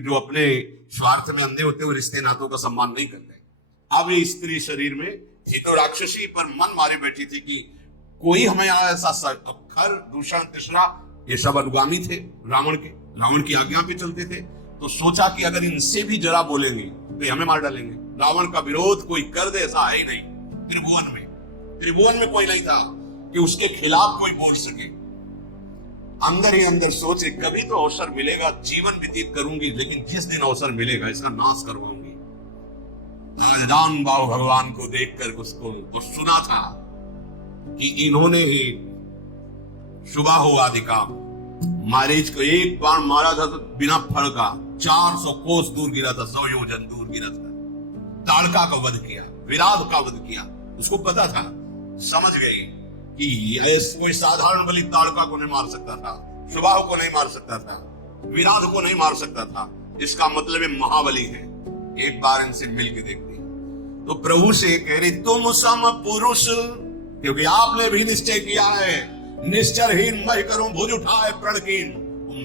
जो अपने स्वार्थ में अंधे होते हुए रिश्ते नातों का सम्मान नहीं करते। अब ये स्त्री शरीर में थी तो राक्षसी, पर मन मारे बैठी थी कि कोई हमें ऐसा खर दूषण तृष्णा, ये सब अनुगामी थे रावण के, रावण की आज्ञा पे चलते थे। तो सोचा कि अगर इनसे भी जरा बोलेंगे तो ये हमें मार डालेंगे। रावण का विरोध कोई कर दे ऐसा है ही नहीं। त्रिभुवन में कोई नहीं था कि उसके खिलाफ कोई बोल सके। अंदर ही अंदर सोचे कभी तो अवसर मिलेगा, जीवन व्यतीत करूंगी, लेकिन जिस दिन अवसर मिलेगा इसका नाश करवाऊंगी। राम बाबू भगवान को देखकर उसको तो सुना था कि इन्होंने शुभा हो आदि का मारीच को एक बाण मारा था तो बिना फड़ का 400 कोस दूर गिरा था, 100 योजन दूर गिरा था। ताड़का का वध किया, विराट का वध किया। उसको पता था, समझ गई कि कोई साधारण बलि ताड़का को नहीं मार सकता था, सुबाहु को नहीं मार सकता था, विराट को नहीं मार सकता था। इसका मतलब है महाबली है। एक बार इनसे मिलके देखते। तो प्रभु से कह रही तुम सम पुरुष, क्योंकि आपने भी निश्चय किया है निश्चरहीन मैं करूं भुज उठाए प्रणकीन।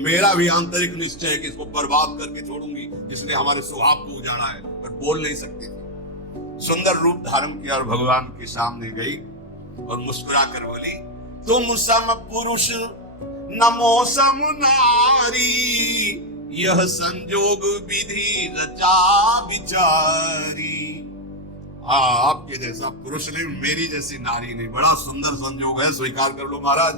मेरा भी आंतरिक निश्चय है कि इसको बर्बाद करके छोड़ूंगी, जिसने हमारे स्वभाव को उजाड़ा है, पर बोल नहीं सकते। सुंदर रूप धारण किया और भगवान के सामने गई और मुस्कुरा कर बोली तुम सम पुरुष नमो सम नारी, यह संजोग विधि रचा विचारी। आपके जैसा पुरुष नहीं, मेरी जैसी नारी नहीं, बड़ा सुंदर संजोग है, स्वीकार कर लो महाराज।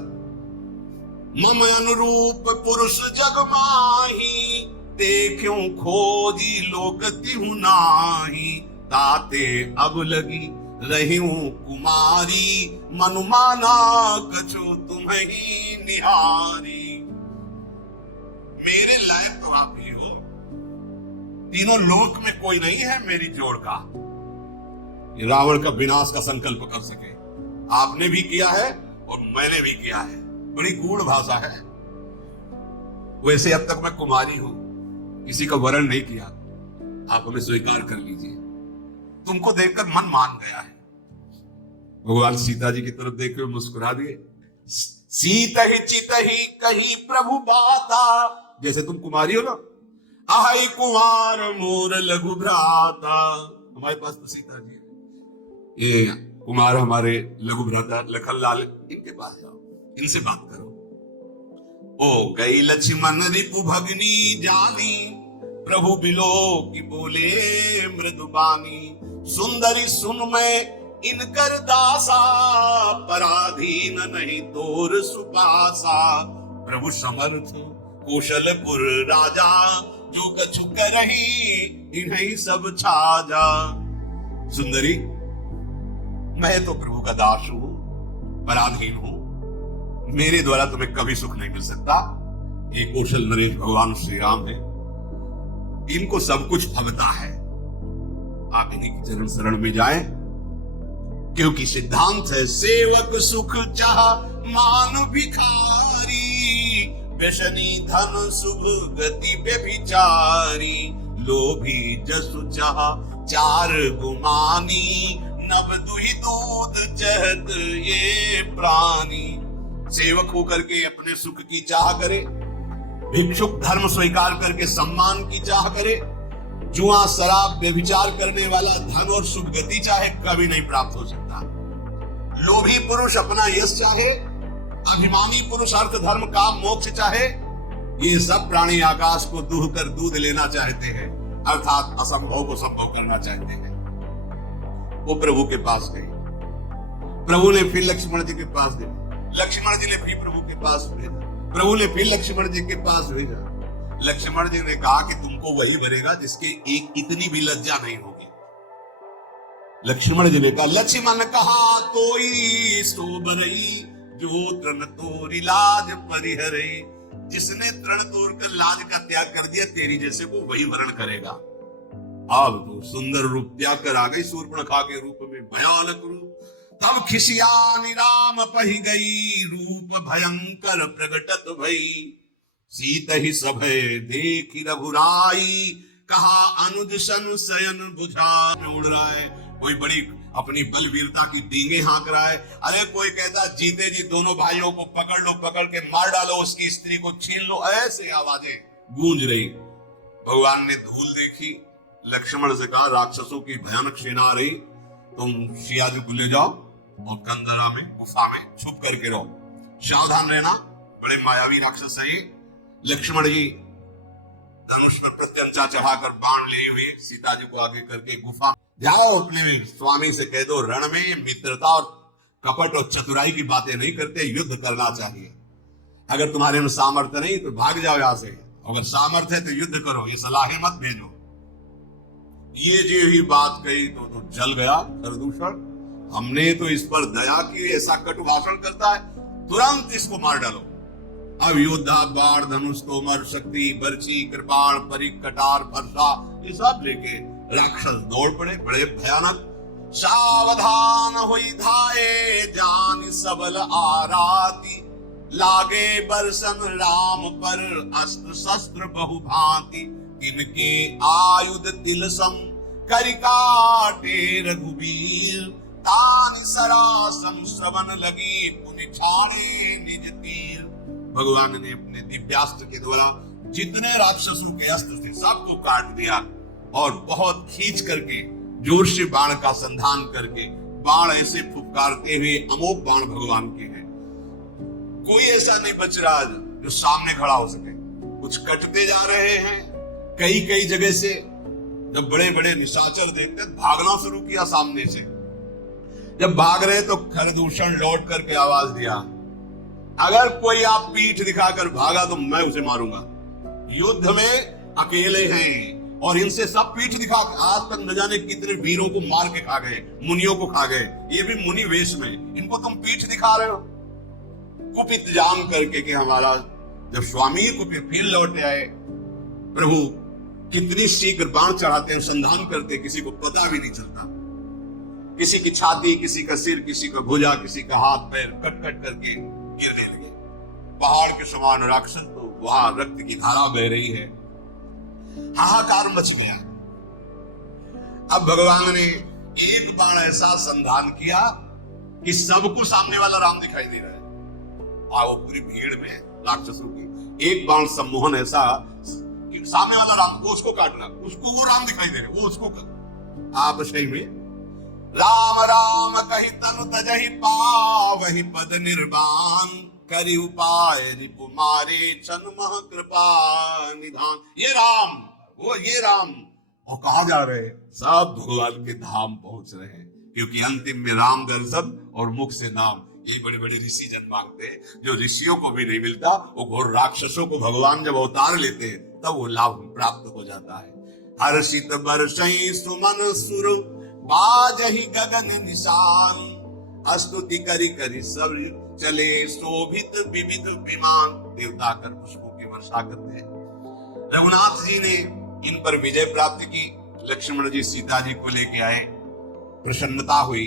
मम अनुरूप पुरुष जग माही, देखूं खोजी लोक तिहु नाही। ताते अब लगी रही हूं कुमारी, मनुमाना कछो तुम्हें निहारी। मेरे लायक तो आप ही हो, तीनों लोक में कोई नहीं है मेरी जोड़ का, रावण का विनाश का संकल्प कर सके। आपने भी किया है और मैंने भी किया है। बड़ी गूढ़ भाषा है। वैसे अब तक मैं कुमारी हूं, किसी का वरण नहीं किया, आप हमें स्वीकार कर लीजिए। तुमको देखकर मन मान गया है। भगवान सीता जी की तरफ देख के मुस्कुरा दिए। सीत ही चित ही कही प्रभु बाता, जैसे तुम कुमारी हो ना, आहै कुमार मोर लघु भ्राता। हमारे पास तो सीता जी है, ये कुमार हमारे लघु भ्राता लखन लाल, इनके पास जाओ, इनसे बात करो। ओ गई लक्ष्मण रिपु भगनी जानी, प्रभु बिलो की बोले मृदुबानी। सुंदरी सुन मैं इनकर दासा, पराधीन नहीं तोर सुपासा। प्रभु समर्थ कौशलपुर राजा, जो कछु करही इन्हीं सब छाजा। सुंदरी मैं तो प्रभु का दास हूं, पराधीन हूं, मेरे द्वारा तुम्हें कभी सुख नहीं मिल सकता। ये कौशल नरेश भगवान श्री राम है, इनको सब कुछ भगता है। आप इन्हीं की चरण शरण में जाएं, क्योंकि सिद्धांत है सेवक सुख चाह मान भिखारी। व्यसनी धन शुभ गति व्यभिचारी, लोभी जसु चाह चार गुमानी। नव दुहि दूध चहत ये प्राणी। सेवक होकर के अपने सुख की चाह करे, भिक्षुक धर्म स्वीकार करके सम्मान की चाह करे, जुआ शराब व्यभिचार करने वाला धन और शुभ गति चाहे, कभी नहीं प्राप्त हो सकता। लोभी पुरुष अपना यश चाहे, अभिमानी पुरुष अर्थ धर्म काम मोक्ष चाहे, ये सब प्राणी आकाश को दूह कर दूध लेना चाहते हैं, अर्थात असंभव को संभव करना चाहते हैं। वो प्रभु के पास गए, प्रभु ने फिर लक्ष्मण जी के पास भेजा, लक्ष्मण जी ने फिर प्रभु के पास भेजा, प्रभु ने फिर लक्ष्मण जी के पास भेजा। लक्ष्मण जी ने कहा कि तुमको वही भरेगा जिसके एक इतनी भी लज्जा नहीं होगी। लक्ष्मण जी ने कहा लक्ष्मण कहा कोई सो बरई, जो तृण तोरी लाज परिहरई। जिसने तृण तोड़ कर लाज का त्याग कर दिया, तेरी जैसे को वही वरण करेगा। अब तो सुंदर रूप त्याग कर आ गई शूर्पणखा के रूप में, भयानक रूप। तब खिसियानी राम पही गई, रूप भयंकर प्रगटत भई। सीत ही सभय देखी रघुराई, कहा अनुज सन शयन बुझा। उड़ रहा है कोई, बड़ी अपनी बलवीरता की डींगे हाँक रहा है। अरे कोई कहता जीते जी दोनों भाइयों को पकड़ लो, पकड़ के मार डालो, उसकी स्त्री को छीन लो। ऐसे आवाजें गूंज रही। भगवान ने धूल देखी, लक्ष्मण से कहा राक्षसों की भयानक सेना आ रही, तुम सिया जी को ले जाओ और कंदरा में गुफा में छुप करके रहो, सावधान रहना, बड़े मायावी राक्षस है ये। लक्ष्मण जी धनुष पर प्रत्यंचा चढ़ाकर बाण लिए हुए सीता जी को आगे करके गुफा जाओ, अपने स्वामी से कह दो रण में मित्रता और कपट और चतुराई की बातें नहीं करते, युद्ध करना चाहिए। अगर तुम्हारे में सामर्थ्य नहीं तो भाग जाओ यहां से, अगर सामर्थ्य है तो युद्ध करो, ये सलाहें मत भेजो। ये जो ही बात कही तो जल गया खरदूषण, हमने तो इस पर दया की, ऐसा कटु भाषण करता है, तुरंत इसको मार डालो। अब योद्धा बाण धनुष तोमर शक्ति बर्ची कृपाण परिक कटार फरसा ये सब लेके राक्षस दौड़ पड़े, बड़े भयानक। सावधान हुई धाये जान सबल आराती, लागे बरसन राम पर अस्त्र शस्त्र बहुभांति, तिनके आयुध तिलसम करि काटे रघुबीर, तानि सरासम श्रवण लगी पुनि छाड़े निज तीर। भगवान ने अपने दिव्यास्त्र के द्वारा जितने राक्षसों के अस्त्र थे सबको काट दिया और बहुत खींच करके जोर से बाण का संधान करके, बाण ऐसे फुफकारते हुए अमोघ बाण भगवान के हैं, कोई ऐसा नहीं बच रहा जो सामने खड़ा हो सके। कुछ कटते जा रहे हैं, कई कई जगह से जब बड़े बड़े निशाचर देखते भागना शुरू किया सामने से। जब भाग रहे तो खरदूषण लौट करके आवाज दिया, अगर कोई आप पीठ दिखाकर भागा तो मैं उसे मारूंगा। युद्ध में अकेले हैं और इनसे सब पीठ दिखा, आज तक न जाने कितने वीरों को मार के खा गए, मुनियों को खा गए, ये भी मुनि वेश में, इनको तुम पीठ दिखा रहे हो। कुपित जान करके कि हमारा जब स्वामी कुपित फिर लौटे आए, प्रभु कितनी शीघ्र बाण चढ़ाते हैं, संधान करते, किसी को पता भी नहीं चलता, किसी की छाती, किसी का सिर, किसी का भुजा, किसी का हाथ पैर कट कट करके गिरने लगे। पहाड़ के समान राक्षस, तो वहां रक्त की धारा बह रही है, हाहाकार मच गया। अब भगवान ने एक बाण ऐसा संधान किया कि सबको सामने वाला राम दिखाई दे रहा है, वो पूरी भीड़ में राक्षसों की एक बाण सम्मोहन ऐसा कि सामने वाला राम को उसको काटना, उसको वो राम दिखाई दे रहे, वो उसको आपस में राम राम कही तनु तजहि पावहि पद निर्वाण, करि उपाय रिपु मारे छन मह कृपा निधान। ये राम, वो कहां जा रहे हैं? सब भगवान के धाम पहुंच रहे हैं, क्योंकि अंतिम में राम दर्शन और मुख से नाम, ये बड़े बड़े ऋषि जन मांगते हैं, जो ऋषियों को भी नहीं मिलता। वो घोर राक्षसों को भगवान जब अवतार लेते हैं तब वो लाभ प्राप्त हो जाता है। हर्षित बरसई सुमन सुर बाजहि गगन निशान, स्तुति करी करी सब चले शोभित विविध विमान। देवता कर पुष्पों की वर्षा करते हैं। रघुनाथ जी ने इन पर विजय प्राप्त की। लक्ष्मण जी सीता जी को लेके आए, प्रसन्नता हुई।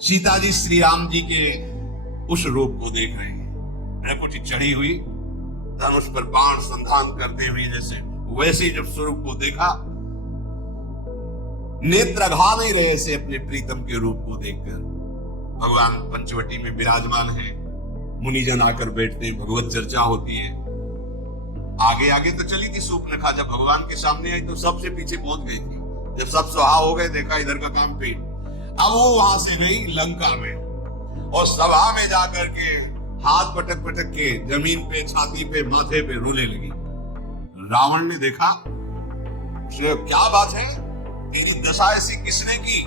सीता जी श्री राम जी के उस रूप को देख रहे हैं, भ्रकुटी चढ़ी हुई, धनुष पर बाण संधान करते हुए जैसे वैसे जब स्वरूप को देखा, नेत्र अघा नहीं रहे से अपने प्रीतम के रूप को देखकर। भगवान पंचवटी में विराजमान है, मुनिजन आकर बैठते, भगवत चर्चा होती है। आगे आगे तो चली थी सूर्पनखा, जब भगवान के सामने आई तो सबसे पीछे पहुंच गई थी। जब सब सुहा हो गए, देखा इधर का काम पेट। अब वो वहां से नहीं, लंका में, और सभा में जाकर के हाथ पटक पटक के जमीन पे, छाती पे, माथे पे रोने लगी। रावण ने देखा, क्या बात है, तेरी दशा ऐसी किसने की?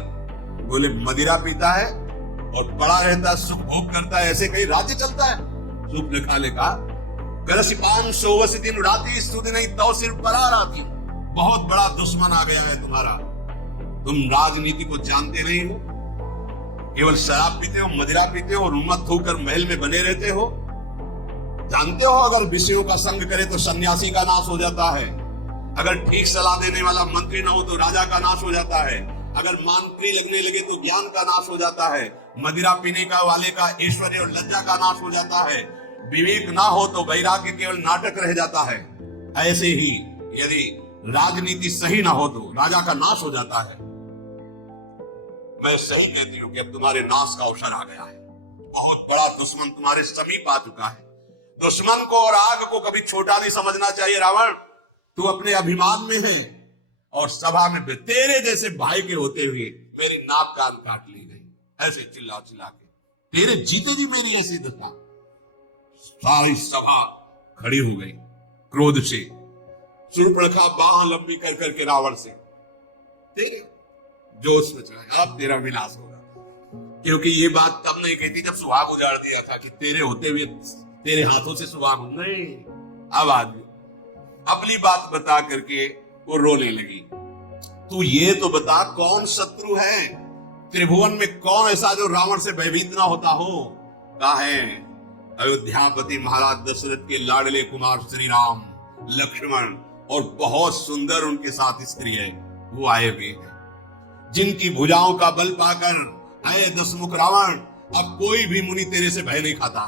बोले मदिरा पीता है और पड़ा रहता, सुख भोग करता है, ऐसे कहीं राज्य चलता है? सूर्पनखा ने कहा, करसिपान सोवस दिन राती सुध नहीं तो सिर परा राती। बहुत बड़ा दुश्मन आ गया है तुम्हारा, तुम राजनीति को जानते नहीं हो, केवल शराब पीते हो, मदिरा पीते हो और उन्मत्त होकर महल में बने रहते हो। जानते हो अगर विषयों का संग करे तो सन्यासी का नाश हो जाता है, अगर ठीक सलाह देने वाला मंत्री ना हो तो राजा का नाश हो जाता है, अगर मान प्रिय लगने लगे तो ज्ञान का नाश हो जाता है, मदिरा पीने का वाले का ऐश्वर्य और लज्जा का नाश हो जाता है, विवेक ना हो तो वैराग्य केवल नाटक रह जाता है। ऐसे ही यदि राजनीति सही ना हो तो राजा का नाश हो जाता है। मैं सही कहती हूँ कि अब तुम्हारे नाश का अवसर आ गया है। बहुत बड़ा दुश्मन तुम्हारे समीप आ चुका है। दुश्मन को और आग को कभी छोटा नहीं समझना चाहिए रावण। तू अपने अभिमान में है और सभा में तेरे जैसे भाई के होते हुए मेरी नाक कान काट ली गई। ऐसे चिल्ला चिल्ला के तेरे जीते जी मेरी ऐसी दशा। सारी सभा खड़ी हो गई क्रोध से। शूर्पणखा बाह लंबी कर करके रावण से, ठीक है, जोश में चला, अब तेरा विनाश होगा। क्योंकि ये बात तब नहीं कहती जब सुहाग उजाड़ दिया था कि तेरे होते हुए तेरे हाथों से सुहाग नहीं। अब आदमी अपनी बात बता करके वो रोने लगी। तू ये तो बता कौन शत्रु है त्रिभुवन में, कौन ऐसा जो रावण से भयभीत ना होता हो? कहा है अयोध्यापति महाराज दशरथ के लाडले कुमार श्री राम, लक्ष्मण और बहुत सुंदर उनके साथ स्त्री है, वो आए हुए हैं, जिनकी भुजाओं का बल पाकर आए दशमुख रावण। अब कोई भी मुनि तेरे से भय नहीं खाता।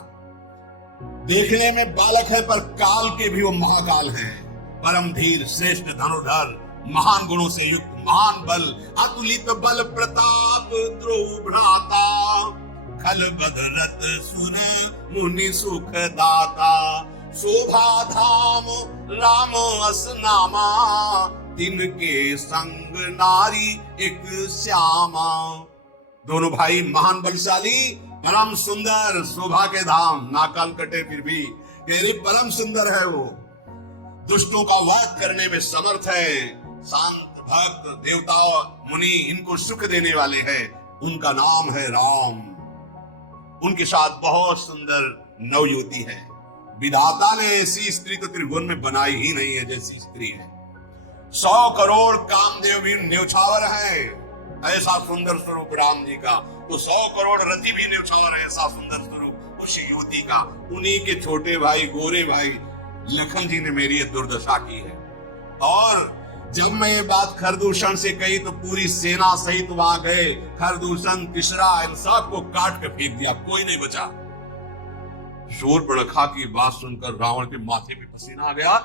देखने में बालक है पर काल के भी वो महाकाल हैं। परम धीर, श्रेष्ठ धनुर्धर, महान गुणों से युक्त, महान बल, अतुलित बल प्रताप, ध्रुव भ्राता, खल बदरत सुन मुनि सुख दाता, शोभा धाम राम अस नामा, तिनके संग नारी एक श्यामा। दोनों भाई महान बलशाली, परम सुंदर, शोभा के धाम, नाकाल कटे फिर भी तेरी परम सुंदर है वो, दुष्टों का वध करने में समर्थ है, शांत भक्त, देवता मुनि इनको सुख देने वाले हैं, उनका नाम है राम। उनके साथ बहुत सुंदर नवयुवती है। विधाता ने ऐसी स्त्री तो त्रिभुवन में बनाई ही नहीं है जैसी स्त्री है। 100 करोड़ कामदेव भी न्यौछावर है ऐसा सुंदर स्वरूप राम जी का, तो 100 करोड़ रति भी न्यौछावर है ऐसा सुंदर स्वरूप उस युवती का। उन्हीं के छोटे भाई, गोरे भाई लखन जी ने मेरी ये दुर्दशा की है। और जब मैं ये बात खरदूषण से कही तो पूरी सेना सहित वहां गए। खरदूषण, तिसरा, इन सबको काट के फेंक दिया, कोई नहीं बचा। शूर्पणखा की बात सुनकर रावण के माथे पे पसीना आ गया।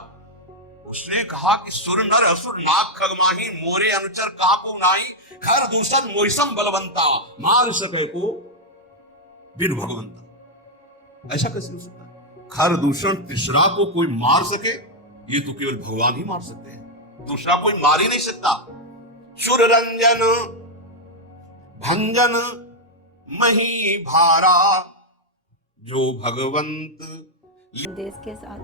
उसने कहा कि सुर नर असुर नाग खगमाही, मोरे अनुचर कहा को नाही, खरदूषण मोइसम बलवंता, मार सके को बिनु भगवंता। ऐसा कैसे हो सकता है? खरदूषण तिसरा को कोई मार सके, ये तो केवल भगवान ही मार सकते हैं, दूसरा कोई मार ही नहीं सकता। सुर रंजन भंजन मही भारा, जो भगवंत देश के साथ